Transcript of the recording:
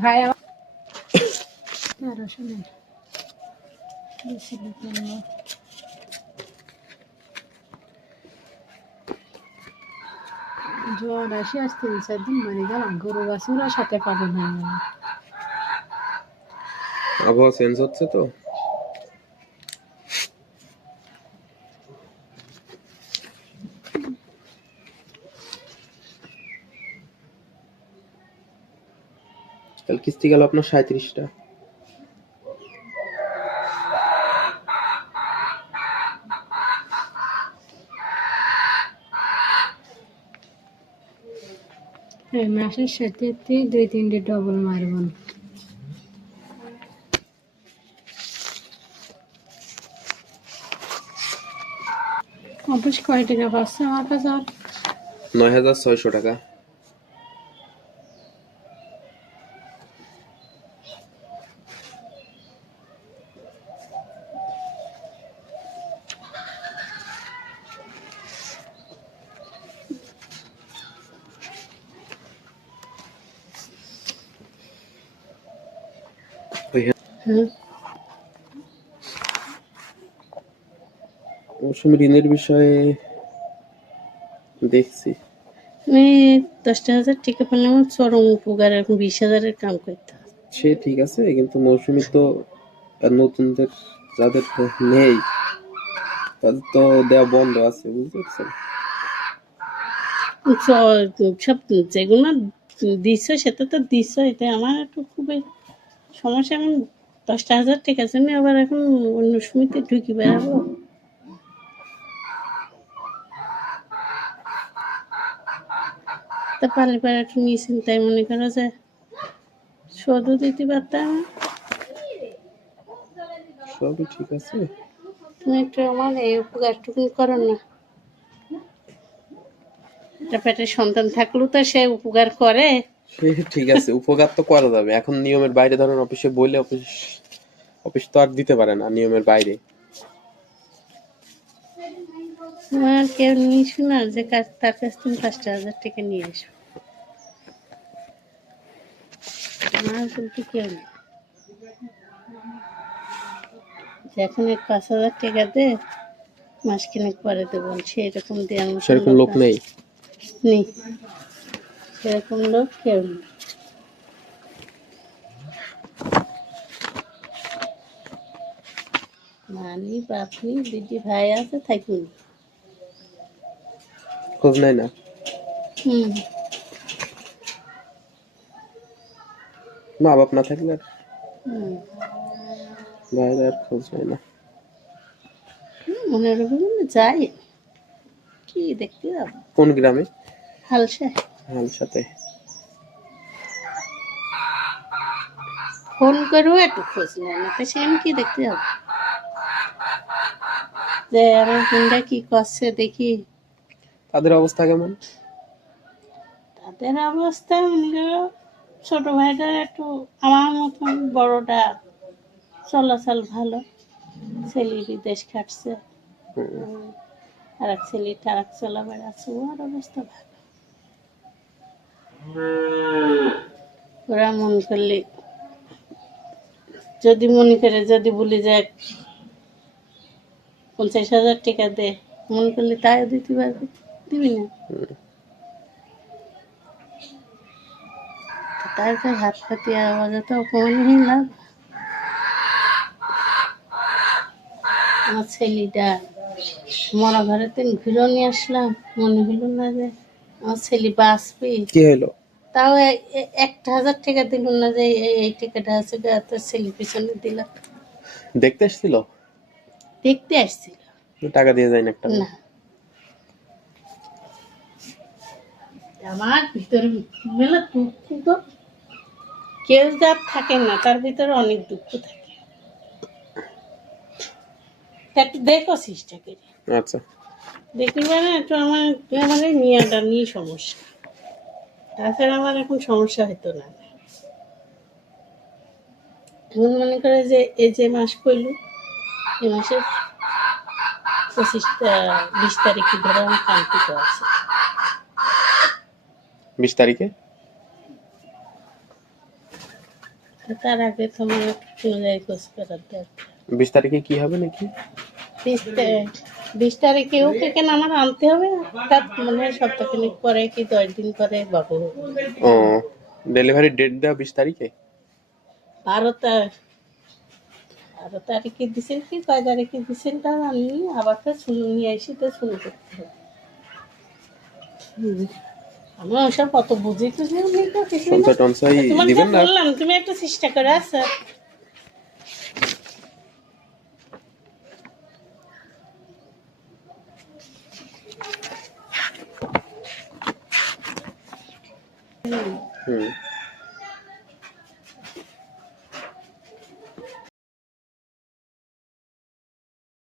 ভাই। জ্বর আসি আজ তিন চার দিন মরে গেলাম। গরু বাছুরা সাথে পাবে না। আবহাওয়া চেঞ্জ হচ্ছে তো? তাহলে কিস্তি গেল আপনার সাঁত্রিশটা। এই মাসের সাথে দুই তিনটে ডবল মারব। অফিস কয় টাকা পাচ্ছে আমার কাছে? নয় হাজার ছয়শো টাকা। হ্যাঁ মৌসুমি ঋণের বিষয়ে দেখছি। আমি দশটা হাজার টাকা পেলে আমার চরম উপকার এখন বিশ হাজারের কাম করতে সে ঠিক আছে কিন্তু মৌসুমি তো নতুনদের যাদের তো নেই তাদের তো দেওয়া বন্ধ আছে বুঝতে পারছেন? সব যেগুলো দিছ সেটা তো দিছ এটা আমার একটু খুবই সমস্যা আমি দশটা হাজার ঠিক আছে আমি আবার এখন অন্য সমিতি ঢুকি বেড়াবো। তা পারলে পারে একটু নিয়ে চিন্তায় মনে করা যায়। শোধও দিতে পারতাম? সবই ঠিক আছে। তুমি একটু আমার এই উপকারটুকু করো না। একটা পেটের সন্তান থাকলেও তো সে উপকার করে। ঠিক আছে উপকার তো করা যাবে। এখন নিয়মের বাইরে ধরেন অফিসে বললে অফিস অফিস তো আর দিতে পারে না নিয়মের বাইরে। তোমার কেউ নিয়ে যে কাজ তার কাছ পাঁচটা হাজার টাকা নিয়ে আমার বলতে কেউ নেই যে এখন এক পাঁচ হাজার টাকা দে মাস পরে দেবো সেরকম সেরকম লোক নেই? নেই। সেরকম লোক কেউ নেই। নানি বাপনি দিদি ভাই আছে থাকুন। খোঁজ নেয় না? হুম। মা বাপ না থাকলে? হুম। বাইরে আর খোঁজ নেয় না। মনে রকম যাই। কি দেখতে যাব? কোন গ্রামে? হালসা। হাল সাথে ফোন করেও একটু খোঁজ নেয় না তো সে আমি কি দেখতে যাব? যে আমার বোনটা কি করছে দেখি। তাদের অবস্থা কেমন? তাদের অবস্থা মনে ছোট ভাইটার একটু আমার মতন বড়টা চলাচল ভালো। ছেলে বিদেশ খাটছে। আর এক ছেলে টারাক চলা বেড়াচ্ছে ওর অবস্থা ভালো। ওরা মন করলে যদি মনে করে যদি বলি যে পঞ্চাশ হাজার টাকা দে। মন করলে তাইও দিতে পারবে। দিবি না? হুম। তো তার কাছে হাত পাতিয়া অপমানহীন লাভ আমার ছেলেটা মরা ঘরে তিন ঘুরে নিয়ে আসলাম মনে হলো না যে আমার ছেলে বাঁচবে। কি হলো? তাও একটা হাজার টাকা দিল না যে এই টাকাটা আছে তোর ছেলে পিছনে দিলাম দেখতে এসেছিল দেখতে আসছিল। টাকা দিয়ে যায় না একটা না। আমার ভিতরে মেলা দুঃখ তো। কেউ যার থাকে না তার ভিতরে অনেক দুঃখ থাকে। একটু দেখো চেষ্টা করি। আচ্ছা। দেখি মানে একটু আমার আমার মিয়াটা নিয়ে সমস্যা। তাছাড়া আমার এখন সমস্যা হতো না। এখন মনে করে যে এই যে মাস পইল এই মাসের পঁচিশটা বিশ তারিখে ধরে আমি কান্তিত আছে বিশ তারিখে? তার আগে তোমার কোনো জায়গায় খোঁজ করার দরকার। বিশ তারিখে কি হবে নাকি? বিশ তারিখ ওকে কেন আমার আনতে হবে? তার মনে সপ্তাহখানিক পরে কি দশ দিন পরে বাবু ও ডেলিভারি ডেট দেওয়া বিশ তারিখে? বারো তারিখ। বারো তারিখে দিছেন কি? কয় তারিখে দিছেন তা আমি আবার তো শুনে নিয়ে আসি তো শুনে করতে হবে। আমি ওসব কত বুঝি টুঝি আমি তো কিছুই না। দিবেন বললাম তুমি একটা চেষ্টা করে আসো হুম।